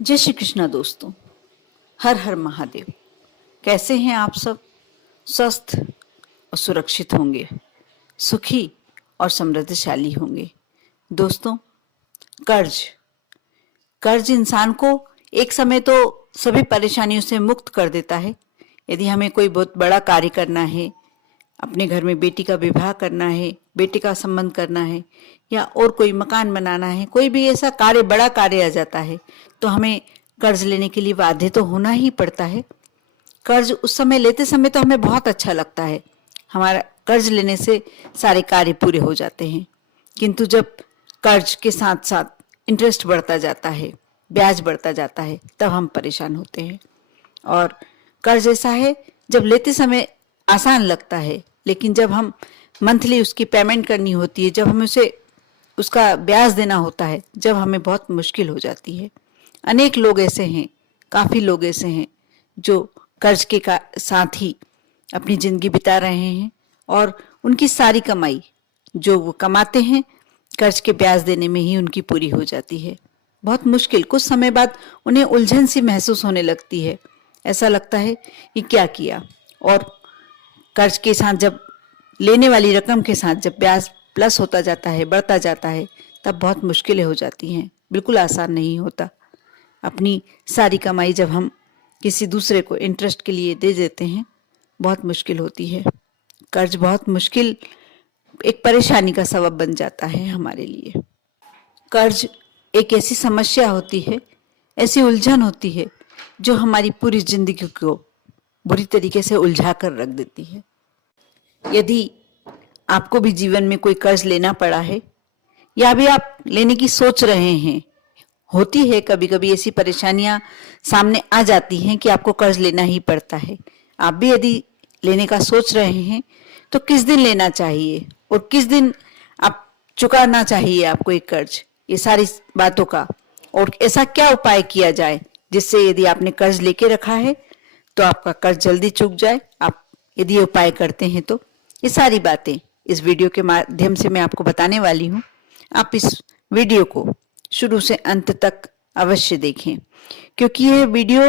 जय श्री कृष्णा दोस्तों। हर हर महादेव। कैसे हैं आप सब? स्वस्थ और सुरक्षित होंगे, सुखी और समृद्धशाली होंगे। दोस्तों, कर्ज कर्ज इंसान को एक समय तो सभी परेशानियों से मुक्त कर देता है। यदि हमें कोई बहुत बड़ा कार्य करना है, अपने घर में बेटी का विवाह करना है, बेटे का संबंध करना है, या और कोई मकान बनाना है, कोई भी ऐसा कार्य, बड़ा कार्य आ जाता है, तो हमें कर्ज लेने के लिए बाध्य तो होना ही पड़ता है। कर्ज उस समय लेते समय तो हमें बहुत अच्छा लगता है, हमारा कर्ज लेने से सारे कार्य पूरे हो जाते हैं। किंतु जब कर्ज के साथ साथ इंटरेस्ट बढ़ता जाता है, ब्याज बढ़ता जाता है, तब हम परेशान होते हैं। और कर्ज ऐसा है, जब लेते समय आसान लगता है, लेकिन जब हम मंथली उसकी पेमेंट करनी होती है, जब हमें उसे उसका ब्याज देना होता है, जब हमें बहुत मुश्किल हो जाती है। अनेक लोग ऐसे हैं, काफ़ी लोग ऐसे हैं जो कर्ज के साथ ही अपनी ज़िंदगी बिता रहे हैं, और उनकी सारी कमाई जो वो कमाते हैं कर्ज के ब्याज देने में ही उनकी पूरी हो जाती है। बहुत मुश्किल, कुछ समय बाद उन्हें उलझन सी महसूस होने लगती है। ऐसा लगता है कि क्या किया। और कर्ज के साथ जब लेने वाली रकम के साथ जब ब्याज प्लस होता जाता है, बढ़ता जाता है, तब बहुत मुश्किलें हो जाती हैं। बिल्कुल आसान नहीं होता। अपनी सारी कमाई जब हम किसी दूसरे को इंटरेस्ट के लिए दे देते हैं, बहुत मुश्किल होती है। कर्ज बहुत मुश्किल, एक परेशानी का सबब बन जाता है हमारे लिए। कर्ज एक ऐसी समस्या होती है, ऐसी उलझन होती है, जो हमारी पूरी जिंदगी को बुरी तरीके से उलझा कर रख देती है। यदि आपको भी जीवन में कोई कर्ज लेना पड़ा है, या भी आप लेने की सोच रहे हैं, होती है कभी कभी ऐसी परेशानियां सामने आ जाती हैं कि आपको कर्ज लेना ही पड़ता है। आप भी यदि लेने का सोच रहे हैं, तो किस दिन लेना चाहिए और किस दिन आप चुकाना चाहिए आपको एक कर्ज, ये सारी बातों का, और ऐसा क्या उपाय किया जाए जिससे यदि आपने कर्ज लेके रखा है तो आपका कर्ज जल्दी चुक जाए, आप यदि ये उपाय करते हैं तो। ये सारी बातें इस वीडियो के माध्यम से मैं आपको बताने वाली हूँ। आप इस वीडियो को शुरू से अंत तक अवश्य देखें, क्योंकि यह वीडियो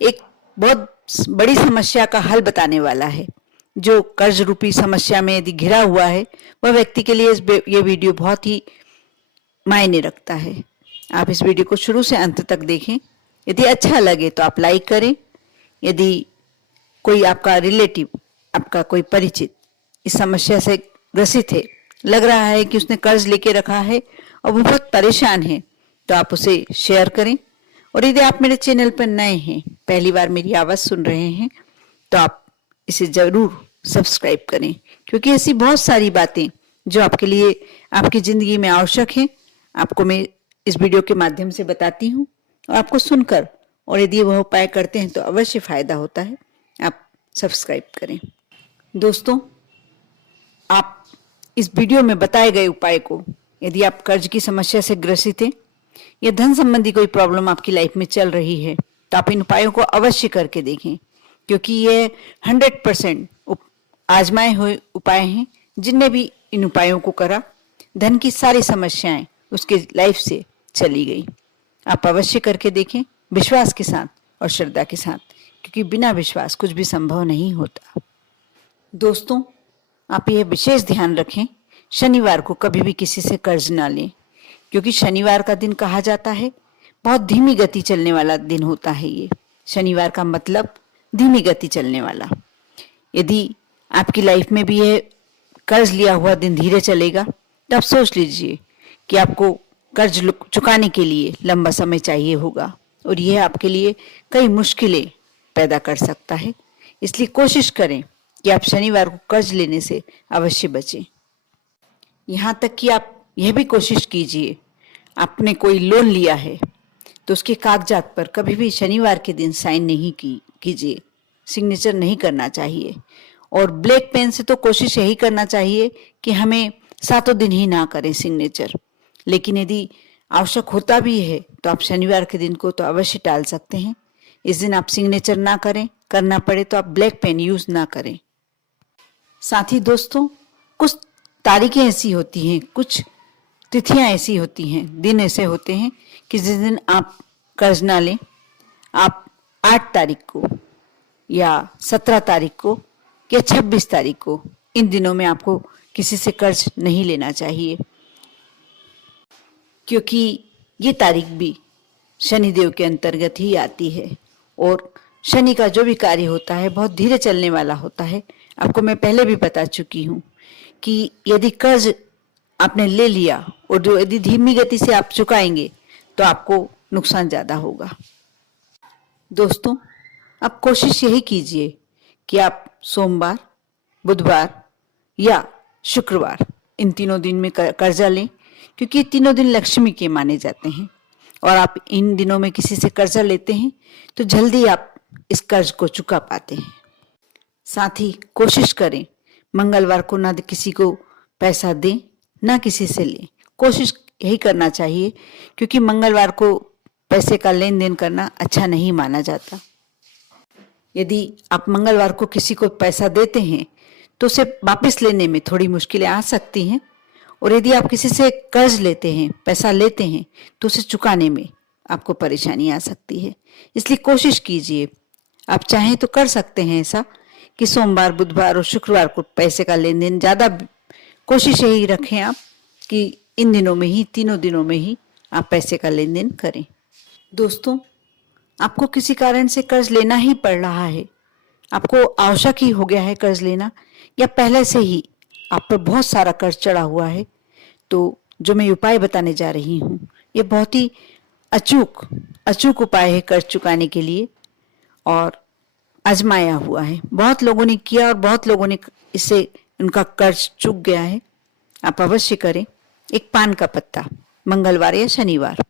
एक बहुत बड़ी समस्या का हल बताने वाला है। जो कर्ज रूपी समस्या में यदि घिरा हुआ है, वह व्यक्ति के लिए ये वीडियो बहुत ही मायने रखता है। आप इस वीडियो को शुरू से अंत तक देखें। यदि अच्छा लगे तो आप लाइक करें। यदि कोई आपका रिलेटिव, आपका कोई परिचित इस समस्या से ग्रसित है, लग रहा है कि उसने कर्ज लेके रखा है और वो बहुत परेशान है, तो आप उसे शेयर करें। और यदि आप मेरे चैनल पर नए हैं, पहली बार मेरी आवाज़ सुन रहे हैं, तो आप इसे ज़रूर सब्सक्राइब करें, क्योंकि ऐसी बहुत सारी बातें जो आपके लिए, आपकी ज़िंदगी में आवश्यक हैं, आपको मैं इस वीडियो के माध्यम से बताती हूँ। और आपको सुनकर और यदि वह उपाय करते हैं तो अवश्य फ़ायदा होता है। आप सब्सक्राइब करें। दोस्तों, आप इस वीडियो में बताए गए उपाय को, यदि आप कर्ज की समस्या से ग्रसित हैं या धन संबंधी कोई प्रॉब्लम आपकी लाइफ में चल रही है, तो आप इन उपायों को अवश्य करके देखें, क्योंकि ये 100% आजमाए हुए उपाय हैं। जिनने भी इन उपायों को करा, धन की सारी समस्याएं उसके लाइफ से चली गई। आप अवश्य करके देखें, विश्वास के साथ और श्रद्धा के साथ, क्योंकि बिना विश्वास कुछ भी संभव नहीं होता। दोस्तों, आप यह विशेष ध्यान रखें, शनिवार को कभी भी किसी से कर्ज ना लें, क्योंकि शनिवार का दिन कहा जाता है बहुत धीमी गति चलने वाला दिन होता है। ये शनिवार का मतलब धीमी गति चलने वाला। यदि आपकी लाइफ में भी यह कर्ज लिया हुआ दिन धीरे चलेगा, तो आप सोच लीजिए कि आपको कर्ज चुकाने के लिए लंबा समय चाहिए होगा, और यह आपके लिए कई मुश्किलें पैदा कर सकता है। इसलिए कोशिश करें कि आप शनिवार को कर्ज लेने से अवश्य बचें। यहाँ तक कि आप यह भी कोशिश कीजिए, आपने कोई लोन लिया है तो उसके कागजात पर कभी भी शनिवार के दिन साइन नहीं कीजिए, सिग्नेचर नहीं करना चाहिए। और ब्लैक पेन से तो कोशिश यही करना चाहिए कि हमें सातों दिन ही ना करें सिग्नेचर। लेकिन यदि आवश्यक होता भी है तो आप शनिवार के दिन को तो अवश्य टाल सकते हैं। इस दिन आप सिग्नेचर ना करें, करना पड़े तो आप ब्लैक पेन यूज ना करें। साथ ही दोस्तों, कुछ तारीखें ऐसी होती हैं, कुछ तिथियां ऐसी होती हैं, दिन ऐसे होते हैं कि जिस दिन आप कर्ज ना लें। आप 8 तारीख को या 17 तारीख को या 26 तारीख को, इन दिनों में आपको किसी से कर्ज नहीं लेना चाहिए, क्योंकि ये तारीख भी शनिदेव के अंतर्गत ही आती है और शनि का जो भी कार्य होता है बहुत धीरे चलने वाला होता है। आपको मैं पहले भी बता चुकी हूँ कि यदि कर्ज आपने ले लिया और जो यदि धीमी गति से आप चुकाएंगे तो आपको नुकसान ज्यादा होगा। दोस्तों, आप कोशिश यही कीजिए कि आप सोमवार, बुधवार या शुक्रवार, इन तीनों दिन में कर्जा लें, क्योंकि ये तीनों दिन लक्ष्मी के माने जाते हैं और आप इन दिनों में किसी से कर्जा लेते हैं तो जल्दी आप इस कर्ज को चुका पाते हैं। साथ ही कोशिश करें मंगलवार को ना किसी को पैसा दें ना किसी से लें। कोशिश यही करना चाहिए, क्योंकि मंगलवार को पैसे का लेन देन करना अच्छा नहीं माना जाता। यदि आप मंगलवार को किसी को पैसा देते हैं तो उसे वापस लेने में थोड़ी मुश्किलें आ सकती हैं, और यदि आप किसी से कर्ज लेते हैं, पैसा लेते हैं, तो उसे चुकाने में आपको परेशानी आ सकती है। इसलिए कोशिश कीजिए, आप चाहें तो कर सकते हैं ऐसा कि सोमवार, बुधवार और शुक्रवार को पैसे का लेन देन ज़्यादा, कोशिश यही रखें आप कि इन दिनों में ही, तीनों दिनों में ही आप पैसे का लेन देन करें। दोस्तों, आपको किसी कारण से कर्ज लेना ही पड़ रहा है, आपको आवश्यक ही हो गया है कर्ज लेना, या पहले से ही आप पर बहुत सारा कर्ज चढ़ा हुआ है, तो जो मैं उपाय बताने जा रही हूँ ये बहुत ही अचूक उपाय है कर्ज चुकाने के लिए, और आजमाया हुआ है। बहुत लोगों ने किया और बहुत लोगों ने इससे उनका कर्ज चुक गया है। आप अवश्य करें। एक पान का पत्ता, मंगलवार या शनिवार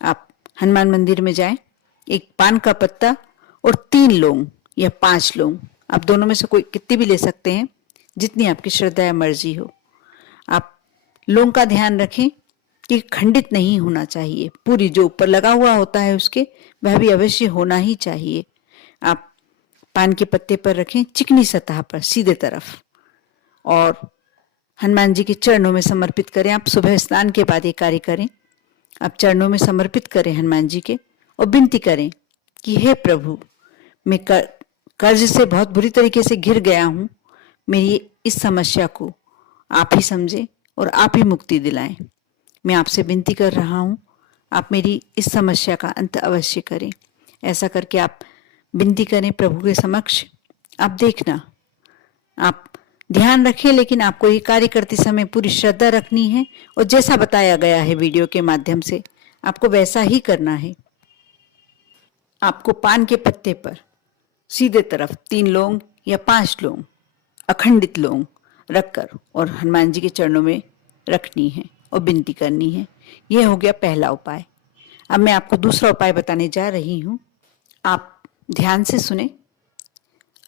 आप हनुमान मंदिर में जाएं, एक पान का पत्ता और 3 लौंग या 5 लौंग, आप दोनों में से कोई कितनी भी ले सकते हैं, जितनी आपकी श्रद्धा या मर्जी हो। आप लौंग का ध्यान रखें कि खंडित नहीं होना चाहिए, पूरी जो ऊपर लगा हुआ होता है उसके, वह भी अवश्य होना ही चाहिए। आप पान के पत्ते पर रखें, चिकनी सतह पर सीधे तरफ, और हनुमान जी के चरणों में समर्पित करें। आप सुबह स्नान के बाद ये कार्य करें। आप चरणों में समर्पित करें हनुमान जी के और विनती करें कि हे प्रभु, मैं कर्ज से बहुत बुरी तरीके से घिर गया हूँ, मेरी इस समस्या को आप ही समझें और आप ही मुक्ति दिलाएं। मैं आपसे विनती कर रहा हूँ, आप मेरी इस समस्या का अंत अवश्य करें। ऐसा करके आप विनती करें प्रभु के समक्ष। आप देखना, आप ध्यान रखें, लेकिन आपको ये कार्य करते समय पूरी श्रद्धा रखनी है, और जैसा बताया गया है वीडियो के माध्यम से आपको वैसा ही करना है। आपको पान के पत्ते पर सीधे तरफ 3 लौंग या 5 लौंग, अखंडित लौंग रखकर और हनुमान जी के चरणों में रखनी है और विनती करनी है। यह हो गया पहला उपाय। अब मैं आपको दूसरा उपाय बताने जा रही हूँ। आप ध्यान से सुने।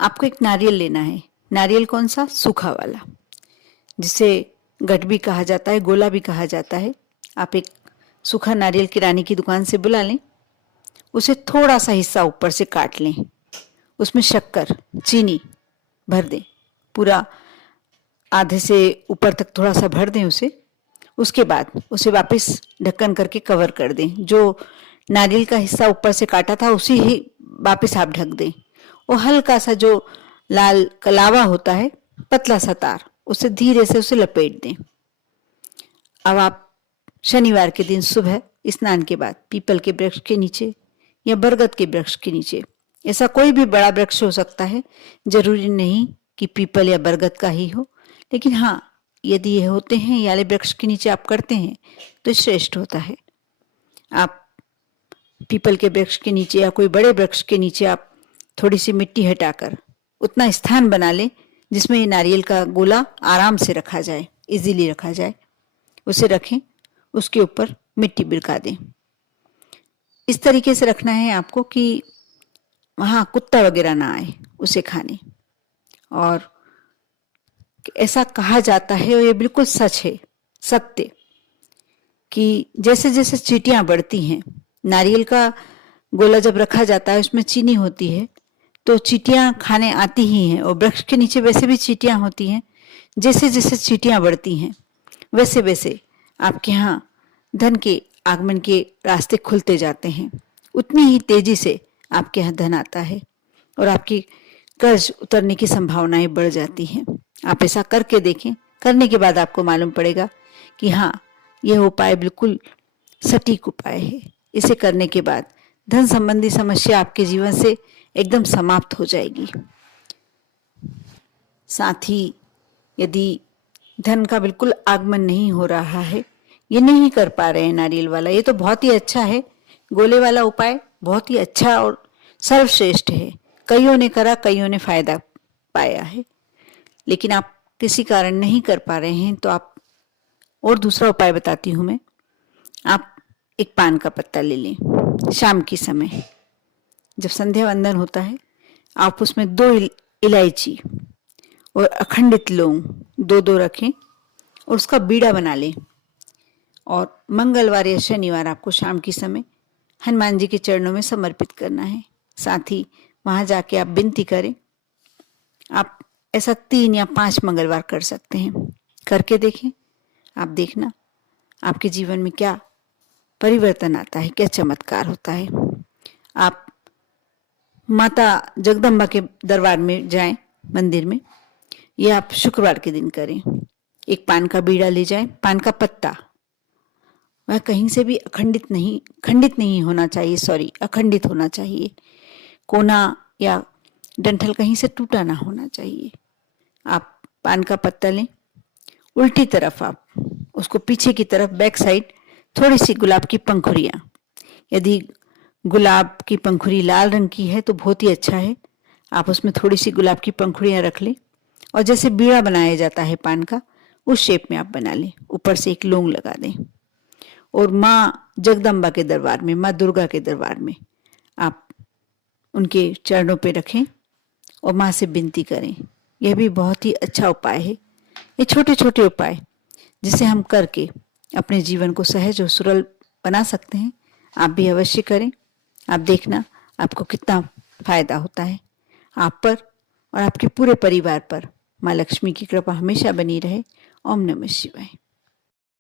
आपको एक नारियल लेना है। नारियल कौन सा? सूखा वाला, जिसे गठ भी कहा जाता है, गोला भी कहा जाता है। आप एक सूखा नारियल किराने की दुकान से बुला लें, उसे थोड़ा सा हिस्सा ऊपर से काट लें, उसमें शक्कर, चीनी भर दें, पूरा आधे से ऊपर तक थोड़ा सा भर दें उसे। उसके बाद उसे वापस ढक्कन करके कवर कर दें। जो नारियल का हिस्सा ऊपर से काटा था उसी ही वापस आप ढक दें, और हल्का सा जो लाल कलावा होता है, पतला सा तार, उसे धीरे से उसे लपेट दें। अब आप शनिवार के दिन सुबह स्नान के बाद पीपल के वृक्ष के नीचे या बरगद के वृक्ष के नीचे, ऐसा कोई भी बड़ा वृक्ष हो सकता है, जरूरी नहीं कि पीपल या बरगद का ही हो, लेकिन हाँ, यदि ये होते हैं ये वाले वृक्ष के नीचे आप करते हैं तो श्रेष्ठ होता है। आप पीपल के वृक्ष के नीचे या कोई बड़े वृक्ष के नीचे आप थोड़ी सी मिट्टी हटाकर उतना स्थान बना लें जिसमें ये नारियल का गोला आराम से रखा जाए, इजीली रखा जाए। उसे रखें, उसके ऊपर मिट्टी बिरका दें। इस तरीके से रखना है आपको कि वहाँ कुत्ता वगैरह ना आए उसे खाने। और ऐसा कहा जाता है, और ये बिल्कुल सच है, सत्य, कि जैसे जैसे चींटियां बढ़ती हैं, नारियल का गोला जब रखा जाता है उसमें चीनी होती है, तो चींटियां खाने आती ही हैं, और वृक्ष के नीचे वैसे भी चींटियां होती हैं। जैसे जैसे चींटियां बढ़ती हैं वैसे वैसे आपके यहाँ धन के आगमन के रास्ते खुलते जाते हैं। उतनी ही तेजी से आपके यहाँ धन आता है और आपकी कर्ज उतरने की संभावनाएं बढ़ जाती हैं। आप ऐसा करके देखें, करने के बाद आपको मालूम पड़ेगा कि हाँ, यह उपाय बिल्कुल सटीक उपाय है। इसे करने के बाद धन संबंधी समस्या आपके जीवन से एकदम समाप्त हो जाएगी। साथ ही यदि धन का बिल्कुल आगमन नहीं हो रहा है, ये नहीं कर पा रहे हैं नारियल वाला, ये तो बहुत ही अच्छा है। गोले वाला उपाय बहुत ही अच्छा और सर्वश्रेष्ठ है। कईयों ने करा, कईयों ने फायदा पाया है, लेकिन आप किसी कारण नहीं कर पा रहे हैं तो आप और दूसरा उपाय बताती हूँ मैं। आप एक पान का पत्ता ले लें। शाम की समय जब संध्या वंदन होता है, आप उसमें 2 इलायची और अखंडित लौंग 2-2 रखें और उसका बीड़ा बना लें। और मंगलवार या शनिवार आपको शाम के समय हनुमान जी के चरणों में समर्पित करना है। साथ ही वहां जाके आप विनती करें। आप ऐसा 3 या 5 मंगलवार कर सकते हैं। करके देखें, आप देखना आपके जीवन में क्या परिवर्तन आता है, क्या चमत्कार होता है। आप माता जगदम्बा के दरबार में जाएं, मंदिर में, ये आप शुक्रवार के दिन करें। एक पान का बीड़ा ले जाएं, पान का पत्ता, वह कहीं से भी खंडित नहीं होना चाहिए, अखंडित होना चाहिए। कोना या डंठल कहीं से टूटा ना होना चाहिए। आप पान का पत्ता लें, उल्टी तरफ आप उसको पीछे की तरफ बैक साइड थोड़ी सी गुलाब की पंखुड़ियाँ, यदि गुलाब की पंखुड़ी लाल रंग की है तो बहुत ही अच्छा है। आप उसमें थोड़ी सी गुलाब की पंखुड़ियाँ रख लें और जैसे बीड़ा बनाया जाता है पान का, उस शेप में आप बना लें। ऊपर से एक लौंग लगा दें और माँ जगदम्बा के दरबार में, माँ दुर्गा के दरबार में आप उनके चरणों पे रखें और माँ से विनती करें। यह भी बहुत ही अच्छा उपाय है। ये छोटे छोटे उपाय जिसे हम करके अपने जीवन को सहज और सरल बना सकते हैं। आप भी अवश्य करें। आप देखना आपको कितना फायदा होता है। आप पर और आपके पूरे परिवार पर माँ लक्ष्मी की कृपा हमेशा बनी रहे। ओम नमः शिवाय।